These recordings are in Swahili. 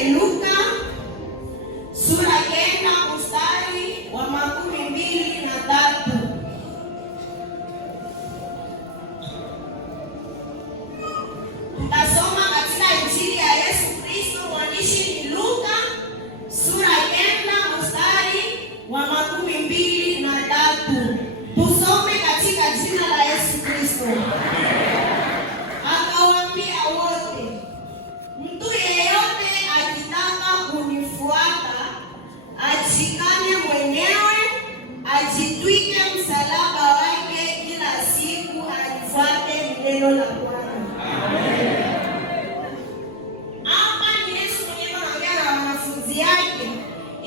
tusome Luka sura 9 mstari wa 23. Tutasoma katika Injili ya Yesu Kristo, mwandishi ni Luka sura 9 mstari wa 23. Tusome katika jina la Yesu Kristo. Akawaambia wote, mtu yeyote akitaka kunifuata ajikane mwenyewe, ajitwike msalaba wake kila siku, anifuate. Neno la Bwana. Hapa ni Yesu mwenyewe anaongea na wanafunzi yake.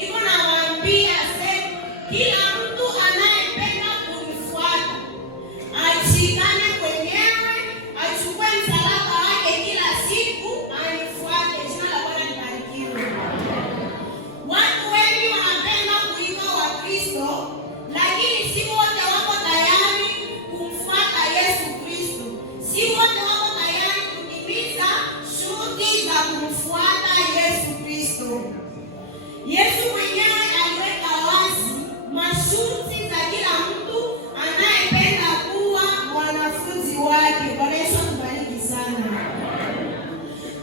Iko nawaambia kila mtu anayependa kunifuata ajikane mwenyewe, achukue msalaba wake kila siku, anifuate. Jina la Bwana libarikiwe. Watu wengi wanapenda kuitwa Wakristo, lakini si wote wako tayari kumfuata Yesu Kristo. Si wote wako tayari kutimiza shughuli za kumfuata Yesu Kristo. Yesu mwenyewe aliweka wazi masharti za kila mtu anayependa kuwa mwanafunzi wake. Bwana Yesu atubariki sana.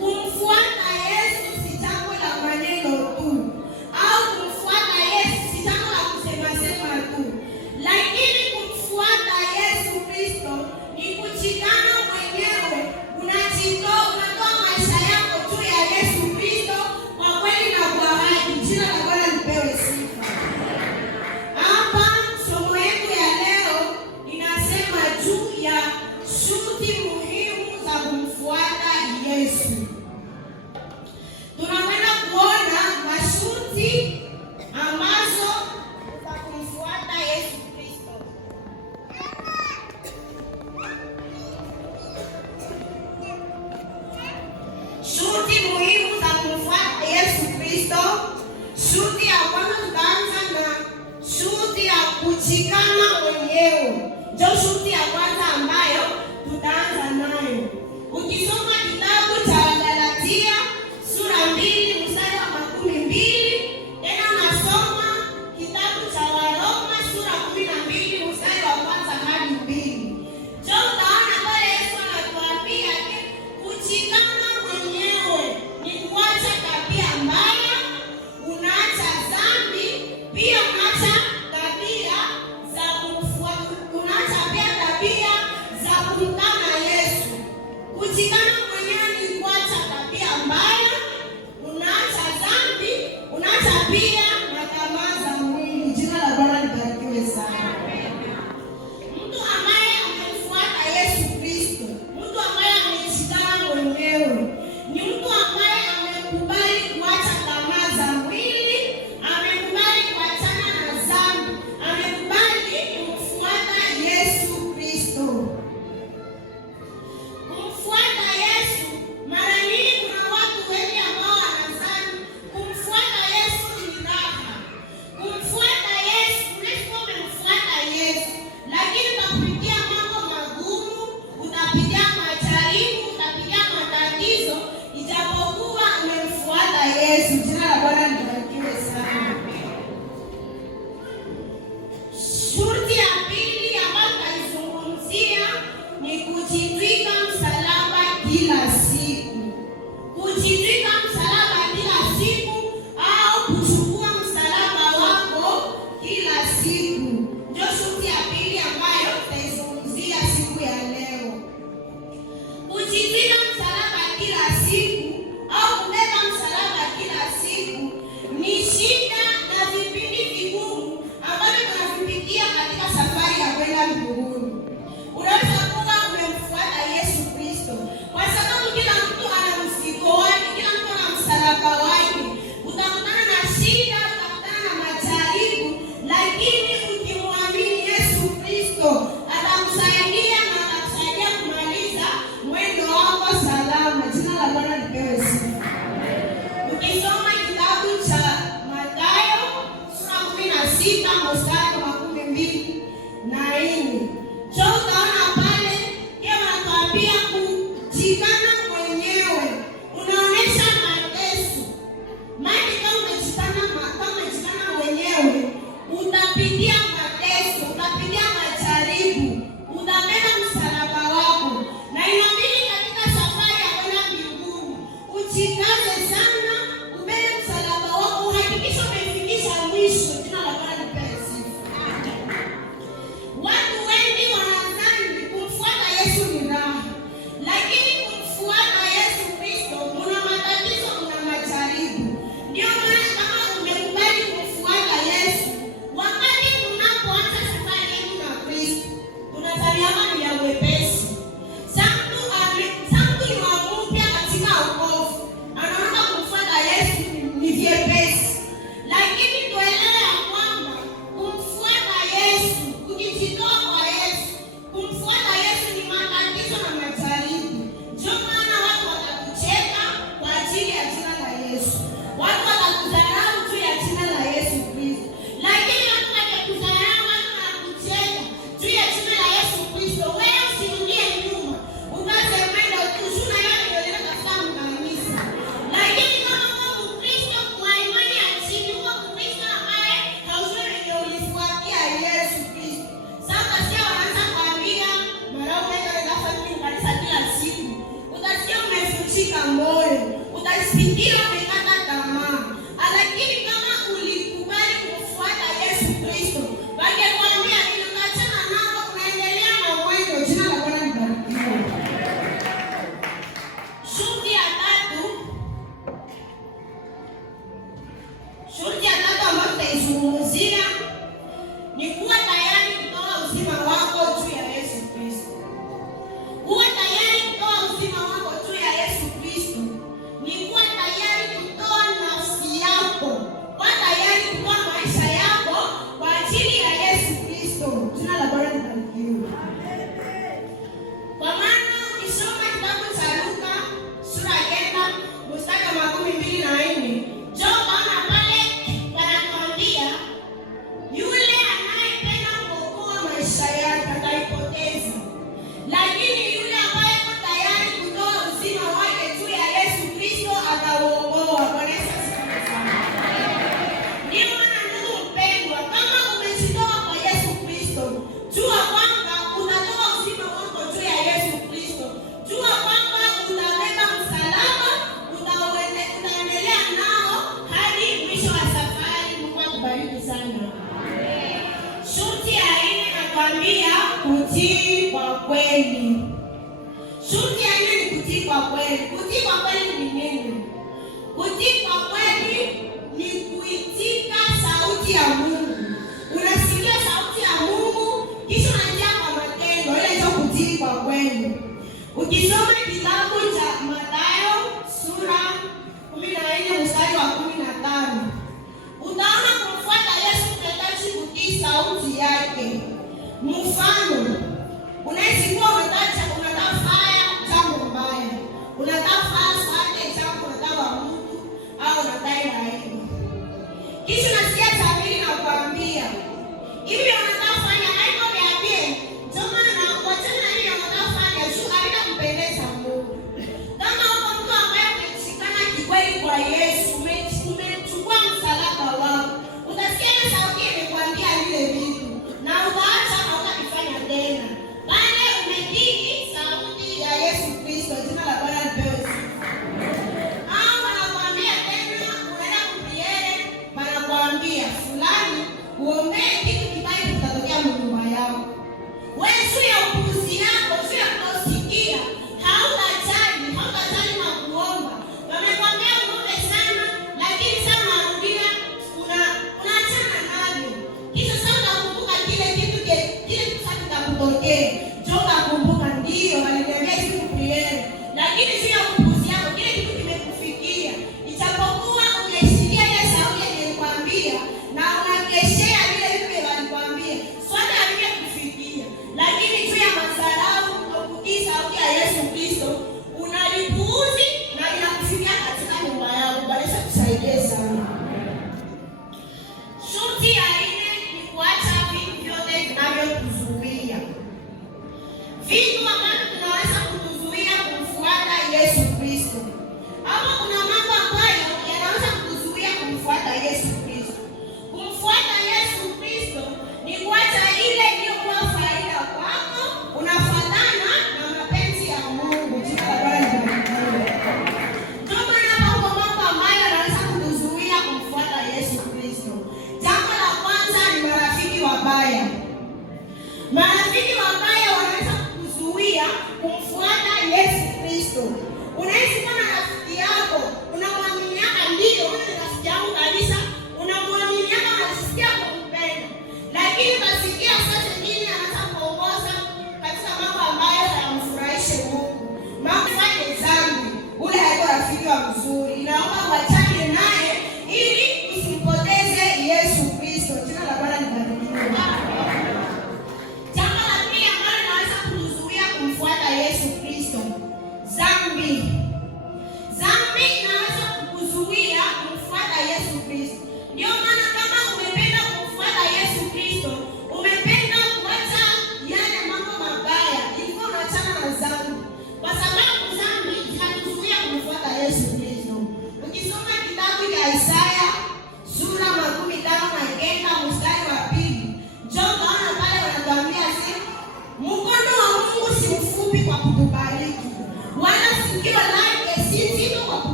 Kumfuata Yesu si jambo la maneno tu, au kumfuata Yesu si jambo la kusema tu, lakini kumfuata Yesu Kristo ni kujikana mwenyewe. Unatoa maisha yako juu ya Yesu Kristo kwa kweli na kwa haki. Jina la Bwana lipewe sifa. Hapa somo yetu ya leo inasema juu ya shughuli muhimu za kumfuata Yesu. Tunakwenda kuona masharti ambazo za kumfuata Yesu Kristo. Shughuli muhimu za kumfuata Yesu Kristo. Shughuli ya kwanza tutaanza na shughuli ya kujikana mwenyewe. Ndio shughuli ya kwanza ambayo tutaanza nayo. Ukisoma kitabu cha Galatia sura 2 mstari wa 12, tena unasoma kitabu cha Waroma sura 12 mstari wa 1 hadi 2. Ndio utaona pale Yesu anatuambia kujikana mwenyewe ni kuacha tabia mbaya, unaacha unasikia umekata tamaa, lakini kama ulikubali kufuata Yesu Kristo, wangekwambia unaachana nao, unaendelea na mwendo. Jina la Bwana libarikiwe. Shughuli ya tatu ambayo tutaizungumzia ni kuwa tayari kutoa uzima wako juu ya Yesu Kristo. Kuwa tayari kutoa uzima wako juu ya Yesu Kristo ni kuwa tayari kutoa nafsi yako, kuwa tayari kutoa maisha yako kwa ajili ya Yesu Kristo. Jina la Bwana libarikiwe. Kwa maana ukisoma kitabu cha Luka sura ya 9 mstari wa 24, John ana pale anakuambia yule anayependa kuokoa maisha yake ataipoteza, lakini yule ambaye yuko tayari kutoa uzima wake juu ya Yesu Kristo atauokoa. Bwana Yesu asifiwe sana. Ndio maana ndugu mpendwa, kama umejitoa kwa Yesu Kristo, jua kwamba utatoa uzima wako juu ya Yesu Kristo. Jua kwamba utabeba msalaba, utaendelea nao hadi mwisho wa safari. Mungu akubariki sana. Shuti ya 4 nakwambia kutii kwa kweli. Shuti ya 4 ni kutii kwa kweli. Kutii kwa kweli ni nini? Kutii kwa kweli ni kuitika sauti ya Mungu. Unasikia sauti ya Mungu kisha unatia kwa matendo. Ile ndio kutii kwa kweli. Ukisoma kitabu cha Mathayo sura 14 mstari wa 15, utaona kumfuata Yesu tunahitaji kutii sauti yake. Mfano, unaweza kuwa unatafanya jambo mbaya, unatafanya jambo unataka mtu au unadai aibu, kisha unasikia tabiri na kwa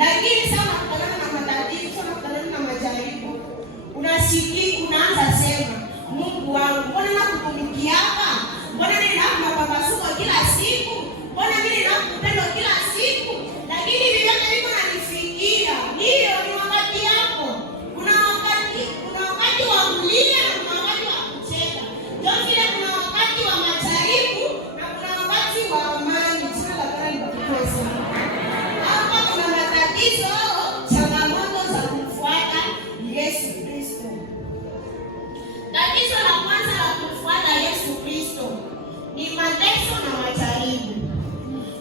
Lakini sasa unakutana na matatizo, unakutana na majaribu, unasikia unaanza sema, Mungu wangu, mbona nakutumikia hapa? Mbona ninapapasuka kila siku? Mbona mimi ninakupenda kila siku? Lakini vivyote viko nanifikia. Ndio ni wakati yako. Kuna wakati wa kulia na kuna wakati wa kucheka. Ndio vile kuna wakati wa majaribu na kuna wakati wa amani. Jina la Bwana libarikiwe sana. Hapa kuna matatizo, changamoto za kumfuata Yesu Kristo. Tatizo la kwanza la kumfuata Yesu Kristo ni mateso na majaribu.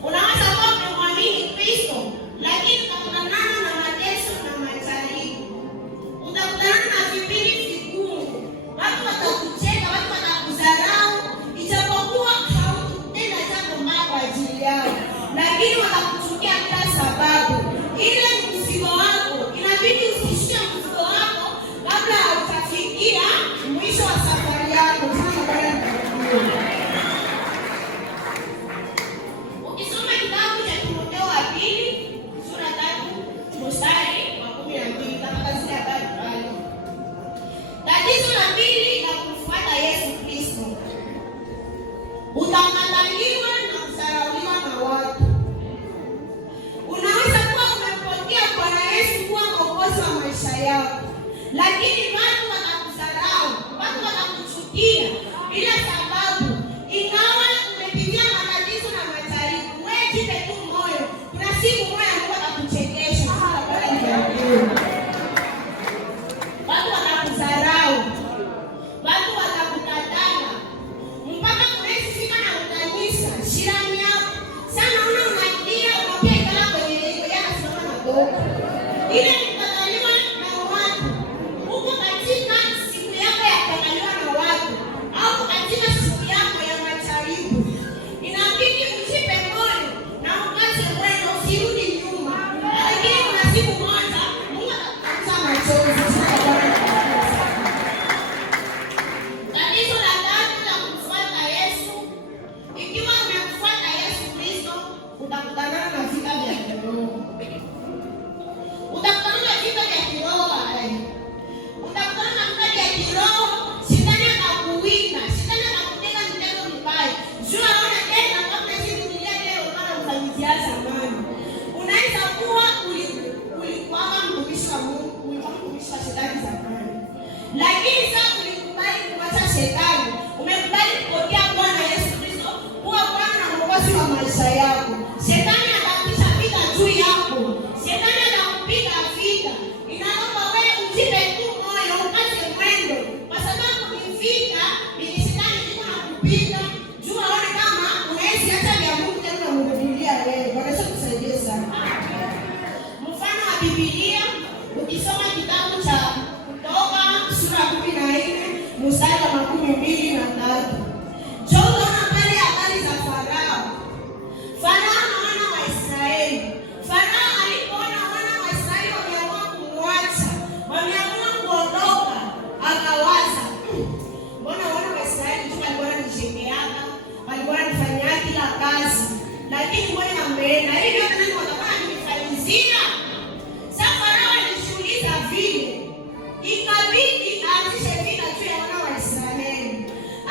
Unaweza kuwa umemwamini Kristo, lakini utakutana na mateso na majaribu. Utakutana na vipindi vigumu. Watu watakucheka, watu watakudharau, ijapokuwa haukutenda jambo mbaya kwa ajili yao, lakini watakuchukia bila sababu. Ile mzigo wako, inabidi usishie mzigo wako kabla hautafikia mwisho wa safari yako. Ukisoma kitabu cha Timotheo wa pili sura 3 mstari wa 12 utapata zile habari pale. Tatizo la pili la kumfuata Yesu Kristo, utakataliwa na kudharauliwa na watu. Unaweza kuwa umempokea Bwana Yesu kuwa mwokozi wa maisha yako, lakini watu watakudharau, watu watakuchukia bila sababu. Ingawa umepitia matatizo na majaribu, wewe jipe tu moyo. Kuna siku moja Mungu atakuchekesha. Watu watakudharau, watu watakukatana, mpaka unafika na utanisa shirani yako sana. Unaingia unapiga kwenye ile anasimama na gogo ile kukataliwa na watu. Uko katika siku yako ya kukataliwa na watu au katika siku yako ya majaribu, inabidi ujipe moyo na ukaze mwendo, usirudi nyuma. Lakini kuna siku moja Mungu atakufuta machozi. Tatizo la tatu la kumfuata Yesu, ikiwa umemfuata Yesu Kristo, utakutana na vita vya kiroho. Utakutana na vita vya kiroho. Utakutana na vita vya kiroho. Shetani atakuwinda, shetani atakutega mitego mibaya. Jua ona tena kabla siku leo kama mfanyia zamani. Unaweza kuwa ulikuwa mtumishi wa Mungu, ulikuwa mtumishi wa shetani zamani. Lakini sasa ulikubali kuacha shetani. Umekubali kupokea Bwana Yesu Kristo kuwa Bwana na Mwokozi wa maisha yako. Shetani atapisha vita juu yako. Shetani atakupiga vita. Inaomba wewe ujipe tu moyo, ukaze mwendo, kwa sababu ni vita ni shetani yuko anakupiga. Jua aone kama unaweza hata vya Mungu tena kumrudia wewe. Bwana Yesu tusaidie sana. Mfano wa Biblia, ukisoma kitabu cha Kutoka sura 14 mstari wa 23, utaona pale habari za Farao. Farao na wana wa Israeli. Farao alipoona wana wa Israeli wameamua kumwacha, wameamua kuondoka, akawaza, mbona wana wa Israeli tu walikuwa wananichekeana, walikuwa wananifanyia kila kazi, lakini mbona wameenda hivyo tena watakuwa wananifanyizia? Sasa Farao alishuhudia vile, ikabidi aanzishe vita juu ya wana wa Israeli.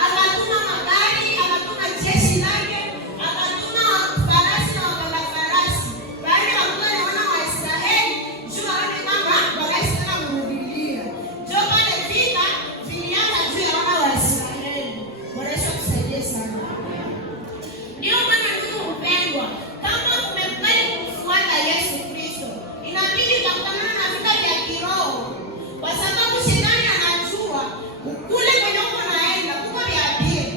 Akatuma magari, akatuma jeshi lake, akatuma farasi na wapanda farasi. Baada ya kuwa na wana wa Israeli, juu waone kama wakaisi tena kurudilia. Ndio pale vita vilianza juu ya wana wa Israeli. Bwana Yesu atusaidie sana. Ndio maana ndugu mpendwa, kama umekubali kumfuata Yesu Kristo, inabidi utakutana na vita vya kiroho, kwa sababu shetani anajua kule kwenye uko naenda kuko vya pili.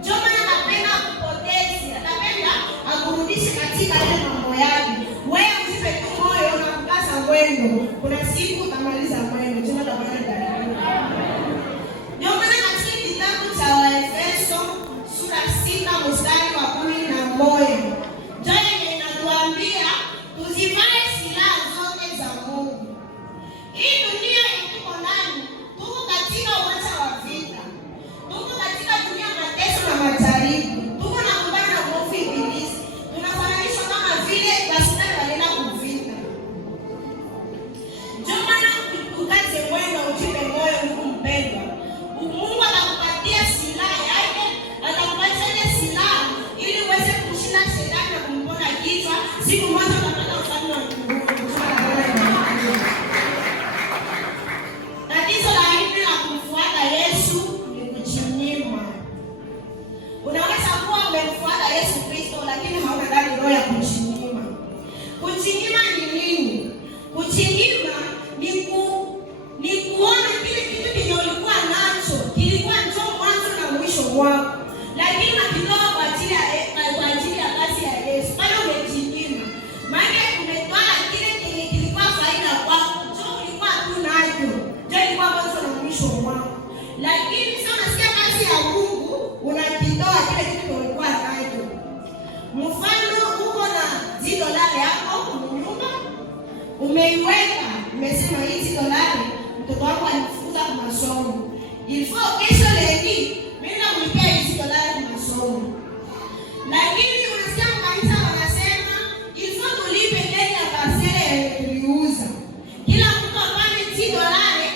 Ndio maana anapenda akupoteze, anapenda akurudishe katika ile mambo yake. Wewe usipe tu moyo na kukaza mwendo, kuna siku utamaliza mwendo. Jina la Bwana libarikiwe. Ndio maana katika kitabu cha Waefeso sura 6 mstari wa 11 ndio inatuambia tuzivae silaha zote za Mungu. Hii dunia iko ndani, tuko katika uwanja wa vita, tuko katika dunia mateso na majaribu, tuko na kumbana na mwovu Ibilisi. Tunafananishwa kama vile askari walienda kuvita. umeiweka, umesema hizi dolari mtoto wako alifukuza kwa masomo. Ilifaa kesho leo mimi namlipia hizi dolari kwa masomo. Lakini unasikia kanisa wanasema ilifaa tulipe deni ya parcela tuliuza. Kila mtu apane hizi dolari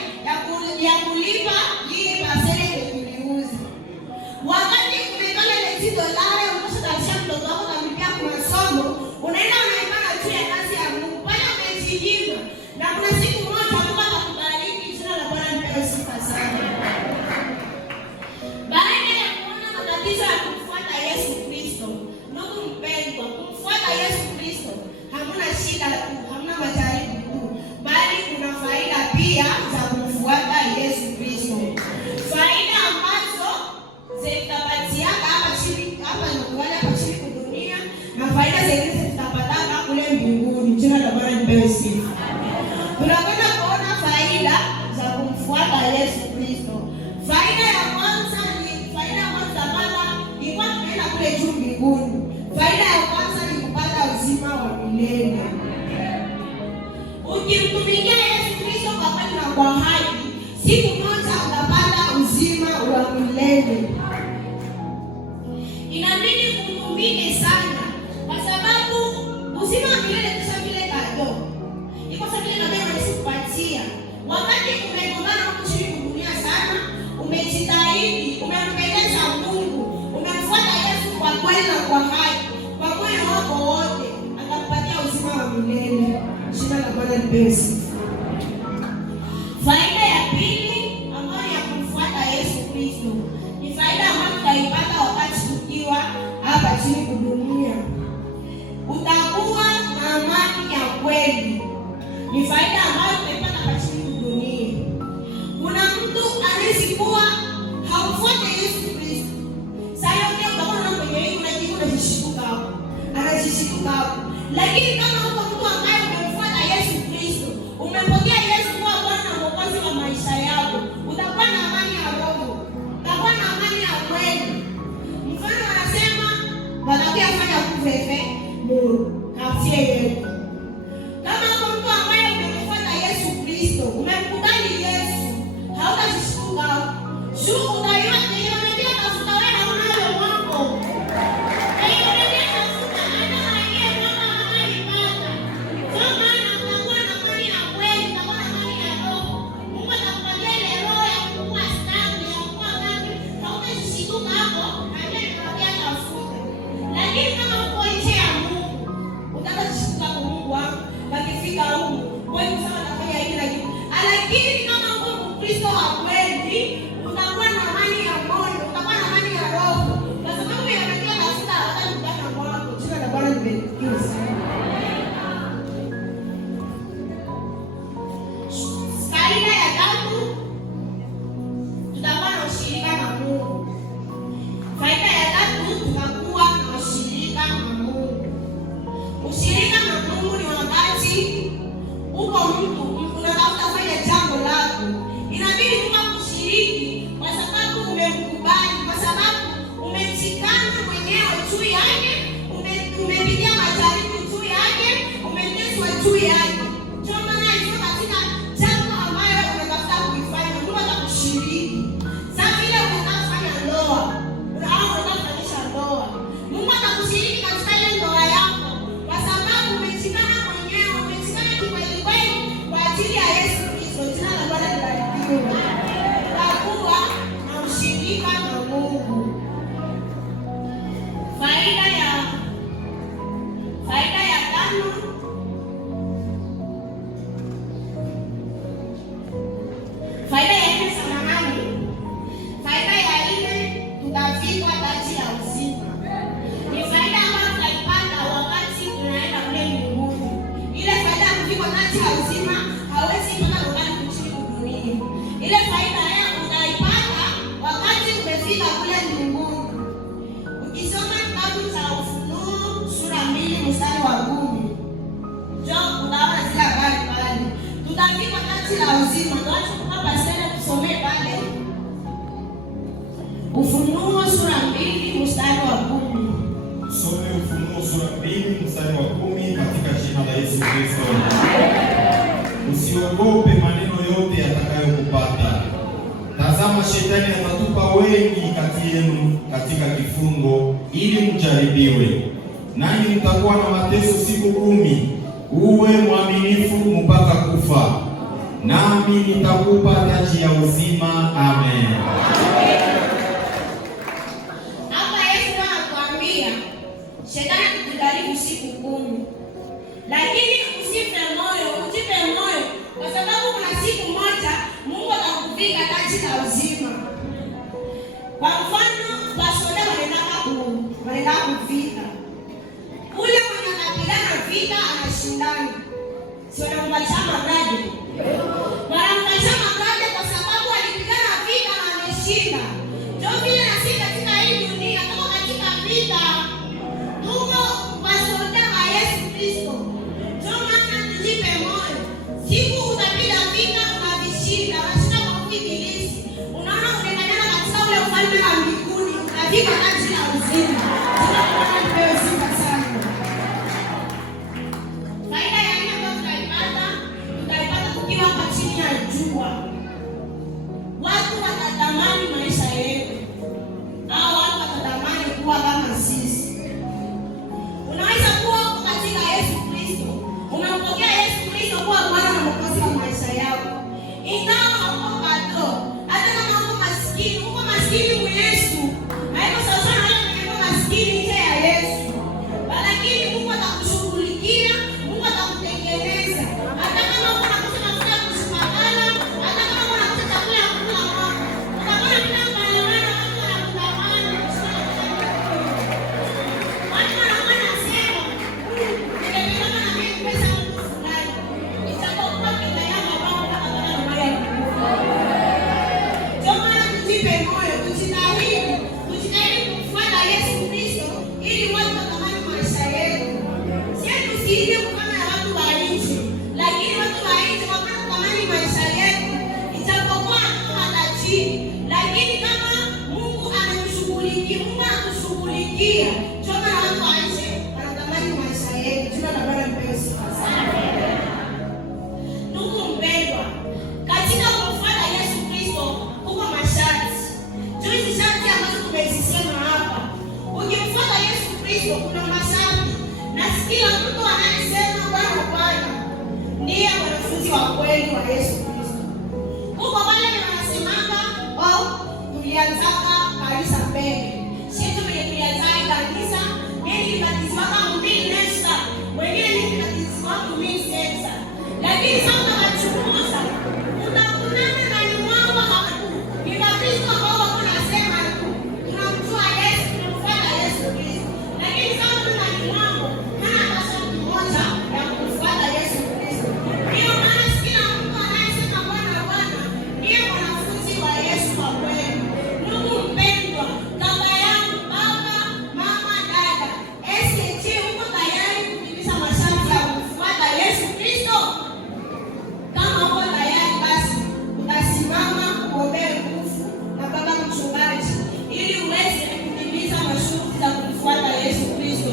ya kulipa hii parcela tuliuza. Wakati umekala hizi dolari unashatarisha mtoto wako kumlipia kwa masomo, unaenda unaimana juu ya kazi ya Mungu. Pale umejinyima na kuna siku moja Mungu atakubariki. Jina la Bwana lipewe sifa sana. Baada ya kuona matatizo ya kumfuata Yesu Kristo, ndugu mpendwa, kumfuata Yesu Kristo hamna shida tu, hamna majaribu tu, bali kuna faida pia za kumfuata Yesu Kristo. Faida ambazo zitapatia hapa chini, hapa chini dunia, na faida zingine zitapata kule mbinguni. Jina la Bwana lipewe sifa. Tunakwenda kuona faida za kumfuata Yesu Kristo. Faida ya kwanza ni faida kwanza baba ni kwa tunaenda kule juu mbinguni. Faida ya kwanza ni kupata uzima wa milele. Ukimtumikia Yesu Kristo kwa kweli na kwa haki, siku moja utapata uzima wa milele. Inabidi kutumike sana, kwa sababu uzima wa milele kisha vile kado. Iko sababu ile ndio wanasikupatia. Wakati umegombana huko chini dunia sana, umejitahidi, umempendeza Mungu, umemfuata Yesu kwa kweli na kwa haki, kwa moyo wako wote, atakupatia uzima wa milele. Jina la Bwana lipewe sifa. Faida ya pili ambayo ya kumfuata Yesu Kristo ni faida ambayo tutaipata wakati tukiwa hapa chini dunia. Utakuwa na amani ya kweli. Ni faida ambayo tutaipata hapa chini dunia. Kuna mtu anayesikuwa haufuate Yesu Kristo. Sasa leo utakuwa na mambo mengi unajishtuka hapo. Anajishtuka hapo. Lakini kama uko mtu ambaye umemfuata Yesu Kristo, umepokea Yesu kuwa Bwana na Mwokozi wa maisha yako, utakuwa na amani ya roho. Utakuwa na amani ya kweli. Mfano anasema watakia fanya kufefe Mungu hatie yetu. Kama uko mtu ambaye umemfuata Yesu Kristo, umemkubali Yesu, hautajishtuka. Shuku utaiwa ndio tafuta wewe hauna hayo mambo. Lakini kama uko Mkristo wa kweli, utakuwa na amani ya moyo, utakuwa na amani ya roho, kwa sababu yanajua tafuta hata ndani mwako. Jina la Bwana libarikiwe sana. Faida ya tatu, tutakuwa na ushirika na Mungu. Faida ya tatu, tutakuwa na ushirika na Mungu. Ushirika na Mungu ni wakati uko mtu unatafuta fanya jambo lako, inabidi kushiriki, kwa sababu umemkubali, kwa sababu umejikana mwenyewe juu yake, umepitia majaribu juu yake, umeteswa juu yake. Ndio maana hizo katika jambo ambayo unatafuta kuifanya, Mungu atakushiriki. Sasa vile unataka ndoa, unataka kufanya ndoa, Mungu atakushiriki katika ile ndoa yako, kwa sababu umejikana mwenyewe, umejikana kweli kweli kwa ajili ya Yesu Kristo. Jina la Bwana libarikiwe. Utakuwa na ushirika na Mungu. Faida ya tano, faida ya nne samahani. Faida ya nne, tutavikwa taji ya uzima. Ni faida ambayo tutaipata wakati tunaenda kule mbinguni. Ile faida ya kuvikwa taji ya uzima hawezi ipata wakati kuchini dunia. Ile faida ya utaipata wakati umefika kule mbinguni. Ukisoma kitabu cha Ufunuo sura 2 mstari wa 10, njoo unaona zile habari pale. Tutavikwa taji la uzima. Ndio hapa sasa tusomee pale. Ufunuo sura 2 mstari wa 10. Some Ufunuo sura 2 mstari wa 10 katika jina la Yesu Kristo. usiogope maneno yote yatakayokupata. Tazama, shetani atatupa wengi kati yenu katika kifungo ili mjaribiwe, nanyi mtakuwa na mateso siku 10. Uwe mwaminifu mpaka kufa, nami nitakupa taji ya uzima. Amen. Hapa Yesu anatuambia shetani atakujaribu siku 10, lakini usife moyo, ujipe moyo, kwa sababu kuna siku moja Mungu atakuvika taji la uzima. Kwa mfano, basoda wanaenda kuvika, ule mwenye anapigana vita anashindana, si wanampatia magadi? Wanampatia magadi kwa sababu alipigana vita na ameshinda. Ndio vile na sisi katika hii dunia, kama katika vita tuko basoda wa Yesu Kristo. Ndio maana tujipe moyo, siku utapiga vita unavishinda, unashinda kwa Ibilisi. Unaona unaendelea katika ule ufalme wa mbinguni, unafika taji la uzima. Watu watatamani maisha yetu, au watu watatamani kuwa kama sisi. Unaweza kuwa uko katika Yesu Kristo, umempokea Yesu Kristo kuwa Bwana na Mwokozi wa maisha yako, ingawa hauko bado, hata kama uko maskini, uko maskini mu Yesu, haiko sawa sana na wale wenye maskini nje ya Yesu, lakini Mungu atakushughulikia, Mungu atakutengeneza. Hata kama uko na mafuta ya kushukana, hata kama uko na chakula ya kula mama, utakona bila maana watu wanakutamani. Watu wanaona sema, nimepigana na mimi pesa mtu fulani, nitakuwa pesa yangu ambapo nataka mbaya. Ndio maana tujipe moyo, tujitahidi kumfuata Yesu Kristo ili watu watamani maisha yetu. Sio tusiige kufanya na watu wa nje, lakini watu wa nje wanatamani maisha yetu. Itapokuwa kama tajiri, lakini kama Mungu anatushughulikia, Mungu anatushughulikia, ndio maana watu wa nje wanatamani maisha yetu. Jina la Bwana lipewe sifa sana. Ndugu mpendwa, katika kumfuata Yesu Kristo kuko masharti. Hizi sharti ambazo tumezisema hapa, ukimfuata Yesu Kristo kuna masharti, na kila mtu anayesema Bwana Bwana ndiye mwanafunzi wa kweli wa Yesu Kristo. Huko wale wanasemanga tulianzaka kanisa mbele, sisi tulianzaka kanisa nilibatizwaka mbilesa, wengine nilibatizwaka mbilesa, lakini sasa wachunguza utakutana na nyumba ni batizo ambao wanasema tunamjua Yesu, tunamfuata Yesu Kristo, lakini kama tuna nyumba hana masharti moja ya kumfuata Yesu Kristo. Ndio maana kila mtu anayesema Bwana Bwana ndiye mwanafunzi wa Yesu kwa kweli. Ndugu mpendwa, baba yangu, baba, mama, dada, SKT, uko tayari kutimiza masharti ya kumfuata Yesu Kristo? Kama uko tayari, basi utasimama kuombea nguvu na baba mchungaji ili uweze kutimiza masharti za kumfuata Yesu Kristo.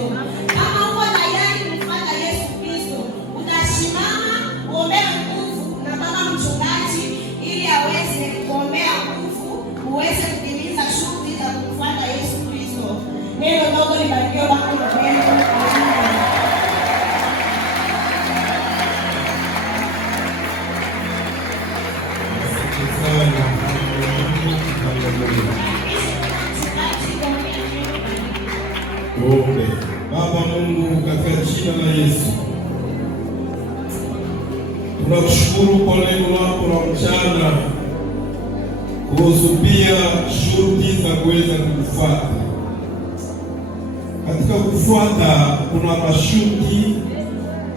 Kama uko tayari kumfuata Yesu Kristo, utasimama kuombea nguvu na baba mchungaji ili aweze kuombea nguvu uweze kutimiza shughuli za kumfuata Yesu Kristo. Neno dogo libarikiwe wako na wenu. Tuombe. Baba Mungu, katika jina la Yesu, tunakushukuru kwa neno lako la mchana kuhusu pia shughuli za kuweza kukufuata. Katika kufuata kuna masharti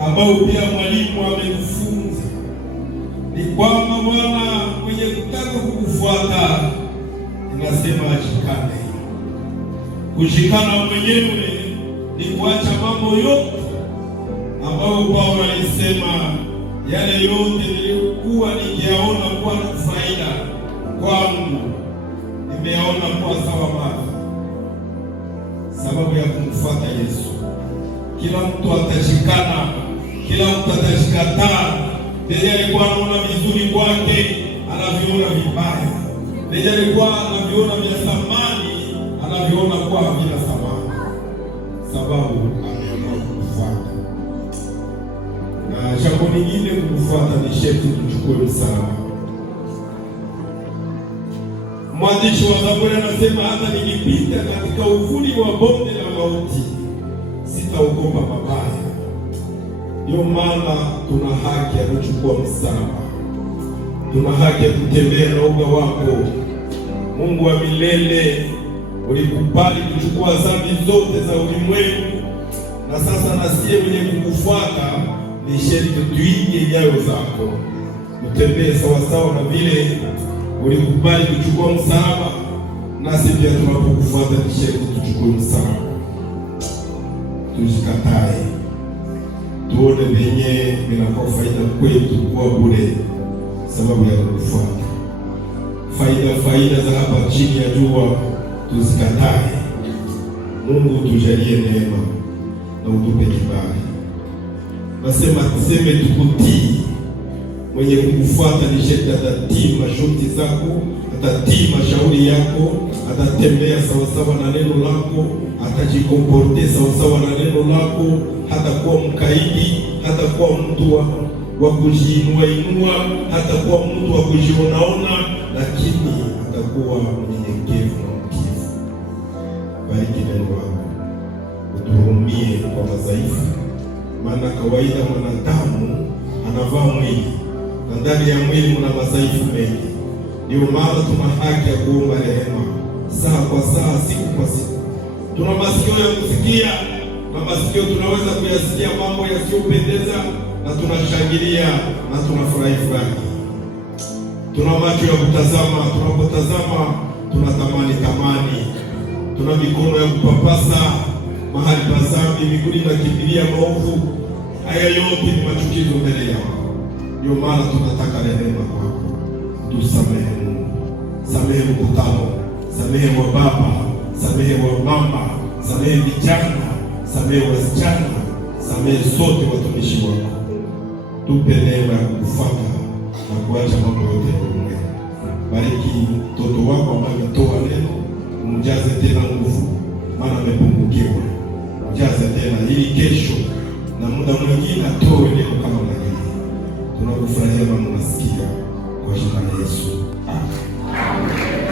ambayo pia mwalimu ametufunza. Ni kwamba Bwana mwenye kutaka kukufuata inasema ashikane. Kushikana mwenyewe ni kuacha mambo yote ambayo Paulo alisema, yale yote nilikuwa nikiyaona kuwa na faida kwangu nimeyaona kuwa sawa mavi, sababu ya kumfuata Yesu. Kila mtu atashikana, kila mtu atashikataa Venye alikuwa anaona vizuri kwake anaviona vibaya. Venye alikuwa anaviona vya thamani anaviona kuwa havina thamani, sababu ameamua kumfuata. Na jambo lingine kumfuata ni sharti tuchukue msalaba. Mwandishi wa Zaburi anasema, hata nikipita katika uvuli wa bonde la mauti sitaogopa mabaya. Ndio maana tuna haki ya kuchukua msalaba, tuna haki ya kutembea na uga wako. Mungu wa milele, ulikubali kuchukua dhambi zote za ulimwengu, na sasa nasiye mwenye kukufuata ni sharti tuige nyayo zako, utembee sawasawa na vile ulikubali kuchukua msalaba. Nasi pia tunapokufuata ni sharti tuchukue msalaba, tusikatae, tuone venye vinakuwa faida kwetu kuwa bure sababu ya kufuata. Faida za hapa chini ya jua tusikatae. Mungu tujalie neema na utupe kibali. Nasema tuseme tukutii. Mwenye kukufuata ni sharti atatii masharti zako, atatii mashauri yako, atatembea sawasawa na neno lako, atajikomporte sawasawa na neno lako, hatakuwa mkaidi, hatakuwa mtu wa kujiinua, hatakuwa mtu wa kujionaona, lakini atakuwa mnyenyekevu na mtiifu. Bariki neno lako, utuhurumie kwa madhaifu, maana kawaida mwanadamu anavaa mwili na ndani ya mwili mna madhaifu mengi. Ndio maana tuna haki ya kuomba rehema saa kwa saa, siku kwa siku. Tuna masikio ya kusikia na masikio tunaweza kuyasikia mambo yasiyopendeza, na tunashangilia na tunafurahi. Tuna macho ya kutazama, tunapotazama tunatamani. Tuna mikono ya kupapasa mahali pa dhambi, miguu inakimbilia maovu. Haya yote ni machukizo mbele yako. Ndio maana tunataka rehema kwako. Tusamehe Mungu, samehe mkutano, samehe wa baba, samehe wa mama, samehe vijana, samehe wasichana, samehe sote watumishi wako. Tupe neema ya kukufuata na kuacha mambo yote ya ulimwengu. Bariki mtoto wako ambaye ametoa neno, umjaze tena nguvu, maana amepungukiwa. Mjaze tena ili kesho na muda mwingine atoe neno kama hili. Tunakufurahia na tunasikia kwa jina la Yesu. Amen.